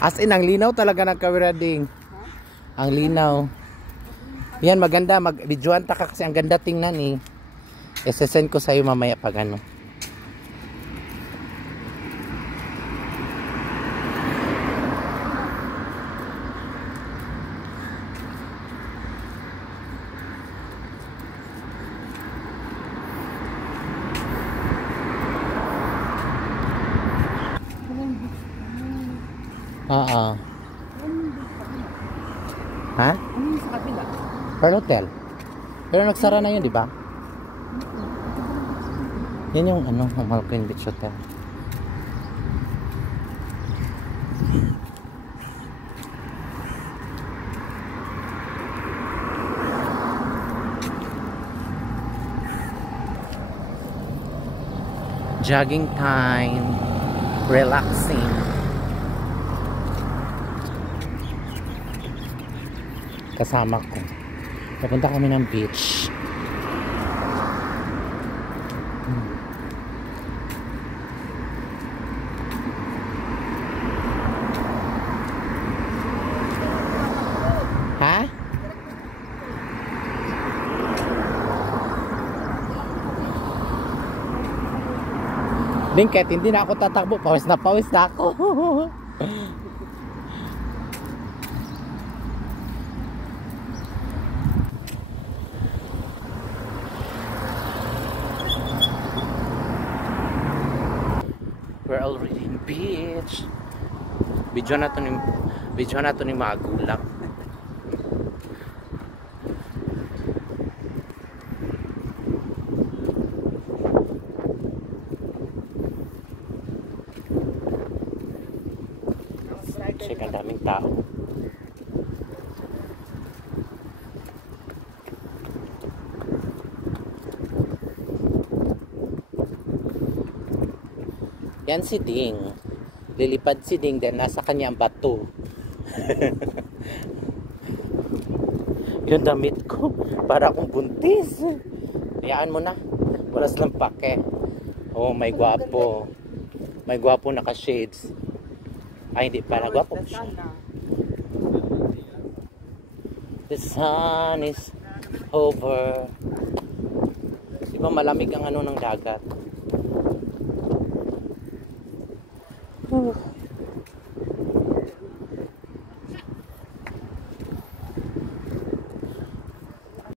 As in, ang linaw talaga ng camera ding. Ang linaw. Yan, maganda. Mag-videoan ta ka kasi ang ganda tingnan eh. Isesend ko sa'yo mamaya pag ano. Oo. Ha? Ano sa kabila? Pearl Hotel. Pero nagsara na yun, di ba? Yan yung ano, Malpin Beach Hotel. Jogging time. Relaxing. Kasama ko. Papunta kami ng beach. Ha? Lingket, hindi na ako tatakbo. Pawis na ako. We're already in beach. Video na to ni Magulang. Check, ang daming tao. Yan si Ding. Lilipad si Ding, then nasa kanya ang bato. Yung damit ko, para akong buntis. Hayaan mo na. Wala silang pake. Oh, may gwapo. May gwapo naka-shades. Ay, hindi. Para gwapo siya. The sun is over. Di ba malamig ang ano ng dagat?